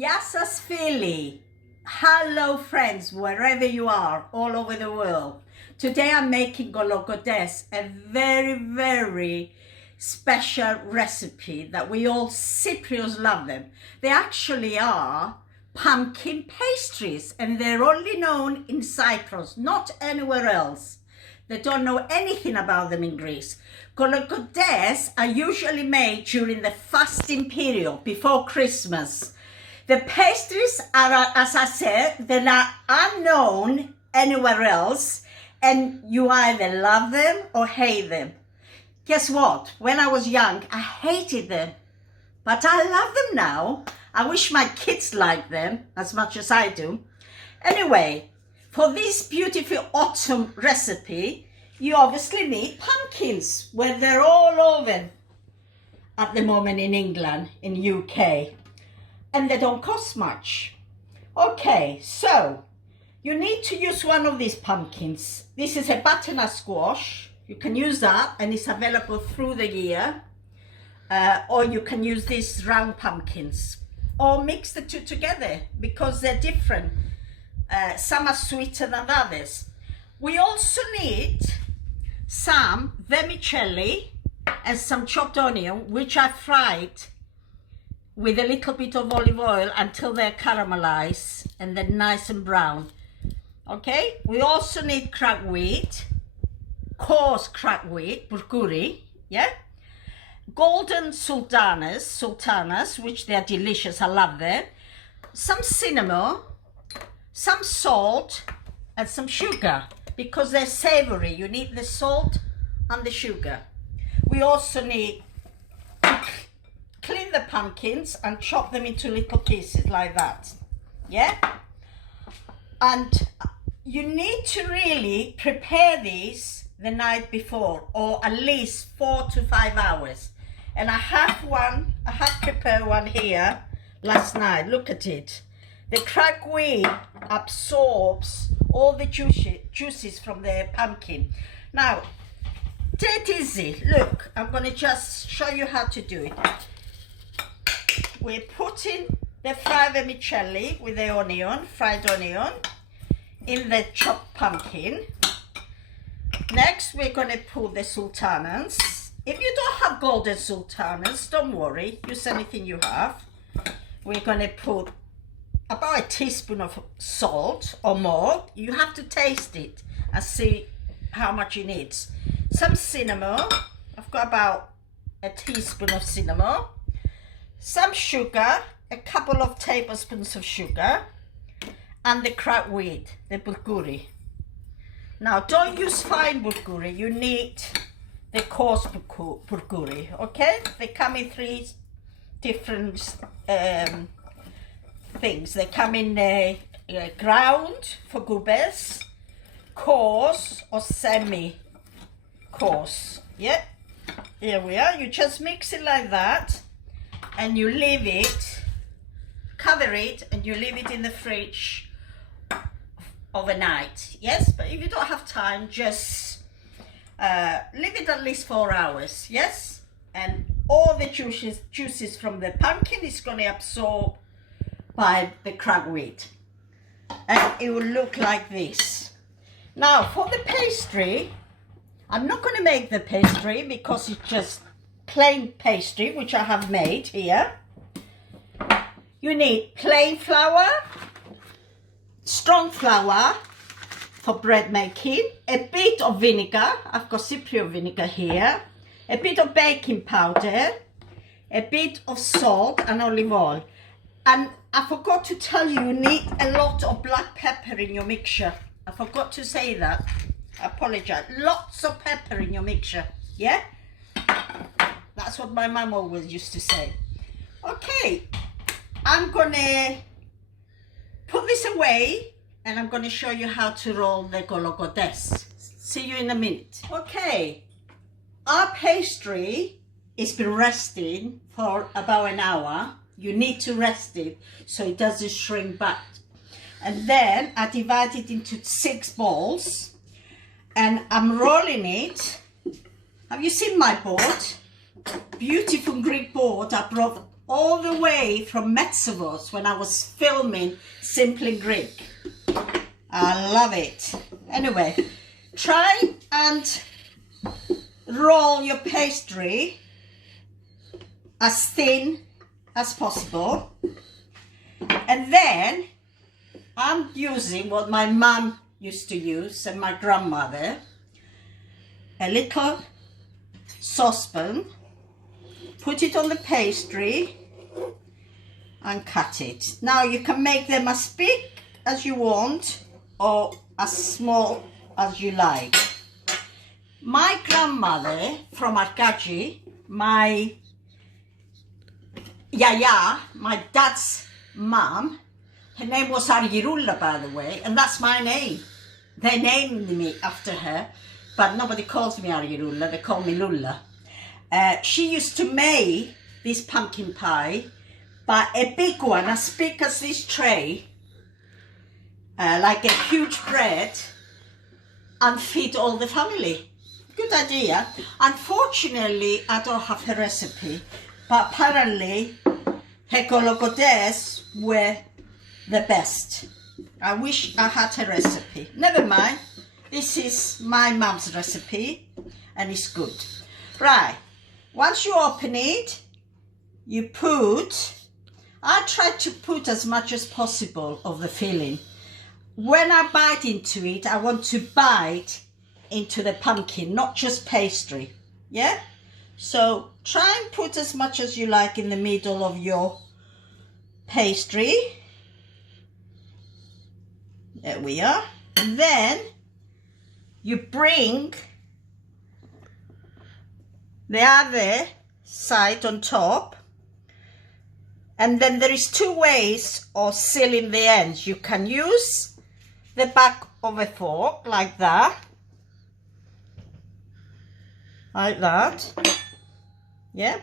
Γεια σας φίλοι. Hello friends, wherever you are, all over the world. Today I'm making kolokotes, a very special recipe that we all Cypriots love them. They actually are pumpkin pastries and they're only known in Cyprus, not anywhere else. They don't know anything about them in Greece. Kolokotes are usually made during the fasting period before Christmas. The pastries are, as I said, they are unknown anywhere else, and you either love them or hate them. Guess what? When I was young, I hated them, but I love them now. I wish my kids liked them as much as I do. Anyway, for this beautiful autumn recipe, you obviously need pumpkins, where they're all over at the moment in England, in UK. And they don't cost much. Okay, so you need to use one of these pumpkins. This is a butternut squash. You can use that and it's available through the year. Or you can use these round pumpkins. Or mix the two together because they're different. Some are sweeter than others. We also need some vermicelli and some chopped onion, which I fried with a little bit of olive oil until they're caramelized and they're nice and brown. Okay, we also need cracked wheat, coarse cracked wheat, burguri, yeah? Golden sultanas, which they're delicious, I love them. Some cinnamon, some salt, and some sugar, because they're savory. You need the salt and the sugar. We also need clean the pumpkins and chop them into little pieces like that, yeah? And you need to really prepare these the night before, or at least 4 to 5 hours. And I have prepared one here last night. Look at it. The cracked wheat absorbs all the juices from the pumpkin. Now, take it easy. Look, I'm gonna just show you how to do it. We're putting the fried vermicelli with the onion, fried onion, in the chopped pumpkin. Next, we're going to put the sultanas. If you don't have golden sultanas, don't worry, use anything you have. We're going to put about a teaspoon of salt or more. You have to taste it and see how much it needs. Some cinnamon. I've got about a teaspoon of cinnamon. Some sugar, a couple of tablespoons of sugar, and the cracked wheat, the burguri. Now, don't use fine burguri, you need the coarse burguri, okay? They come in 3 different things. They come in ground for goubers, coarse or semi-coarse, yeah? Here we are, you just mix it like that. And you leave it, cover it, and you leave it in the fridge overnight. Yes, but if you don't have time, just leave it at least 4 hours. Yes, and all the juices from the pumpkin is going to absorb by the cracked wheat, and it will look like this. Now, for the pastry, I'm not going to make the pastry because it's just plain pastry, which I have made here. You need plain flour, strong flour for bread making, a bit of vinegar, I've got Cypriot vinegar here, a bit of baking powder, a bit of salt and olive oil. And I forgot to tell you, you need a lot of black pepper in your mixture. I forgot to say that. I apologize. Lots of pepper in your mixture, yeah? That's what my mum always used to say. Okay, I'm gonna put this away and I'm gonna show you how to roll the kolokotes. See you in a minute. Okay, our pastry has been resting for about an hour. You need to rest it so it doesn't shrink back. And then I divide it into 6 balls and I'm rolling it. Have you seen my board? Beautiful Greek board I brought all the way from Metsavos when I was filming Simply Greek. I love it. Anyway, try and roll your pastry as thin as possible. And then I'm using what my mum used to use and my grandmother. A little saucepan. Put it on the pastry and cut it. Now you can make them as big as you want or as small as you like. My grandmother from Argaki, my yaya, my dad's mum, her name was Argyra, by the way, and that's my name. They named me after her, but nobody calls me Argyra, they call me Loulla. She used to make this pumpkin pie, but a big one, as big as this tray, like a huge bread, and feed all the family. Good idea. Unfortunately, I don't have her recipe, but apparently her kolokotes were the best. I wish I had her recipe. Never mind. This is my mum's recipe and it's good. Right. Once you open it, you put, I try to put as much as possible of the filling. When I bite into it, I want to bite into the pumpkin, not just pastry. Yeah? So try and put as much as you like in the middle of your pastry. There we are. And then you bring the other side on top, and then there is two ways of sealing the ends. You can use the back of a fork like that, yeah.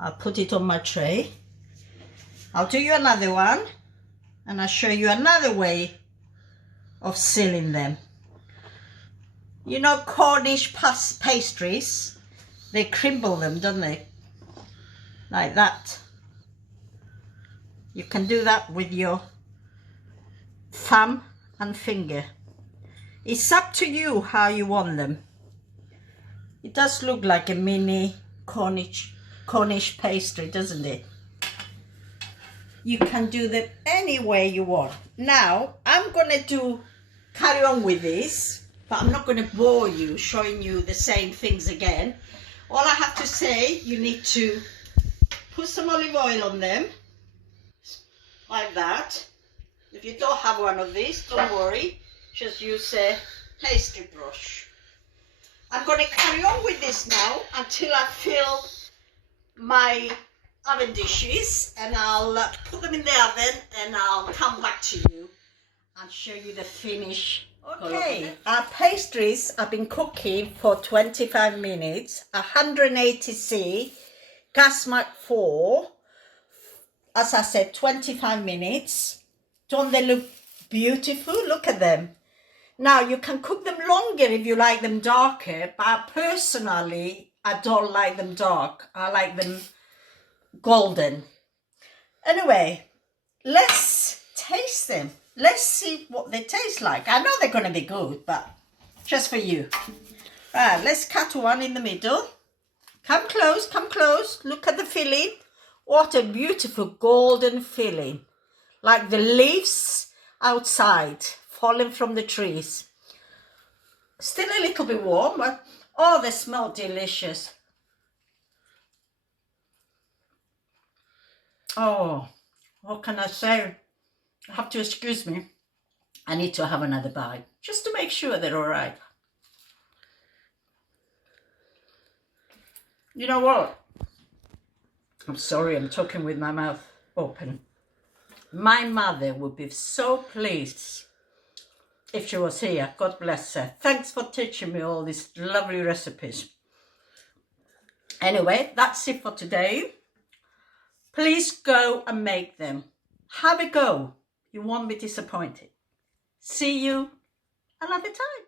I'll put it on my tray. I'll do you another one and I'll show you another way of sealing them. You know Cornish pastries, they crumble them, don't they? Like that. You can do that with your thumb and finger. It's up to you how you want them. It does look like a mini Cornish pastry, doesn't it? You can do them any way you want. Now, I'm gonna carry on with this, but I'm not going to bore you showing you the same things again. All I have to say, you need to put some olive oil on them, like that. If you don't have one of these, don't worry, just use a pastry brush. I'm going to carry on with this now until I fill my oven dishes, and I'll put them in the oven and I'll come back to you and show you the finish. Okay, our pastries have been cooking for 25 minutes, 180°C, gas mark 4, as I said, 25 minutes. Don't they look beautiful? Look at them. Now, you can cook them longer if you like them darker, but personally, I don't like them dark. I like them golden. Anyway, let's taste them. Let's see what they taste like. I know they're going to be good, but just for you. Right, let's cut one in the middle. Come close, come close. Look at the filling. What a beautiful golden filling. Like the leaves outside, falling from the trees. Still a little bit warm, but oh, they smell delicious. Oh, what can I say? You have to excuse me. I need to have another bite just to make sure they're all right. You know what? I'm sorry, I'm talking with my mouth open. My mother would be so pleased if she was here. God bless her. Thanks for teaching me all these lovely recipes. Anyway, that's it for today. Please go and make them. Have a go. You won't be disappointed. See you another time.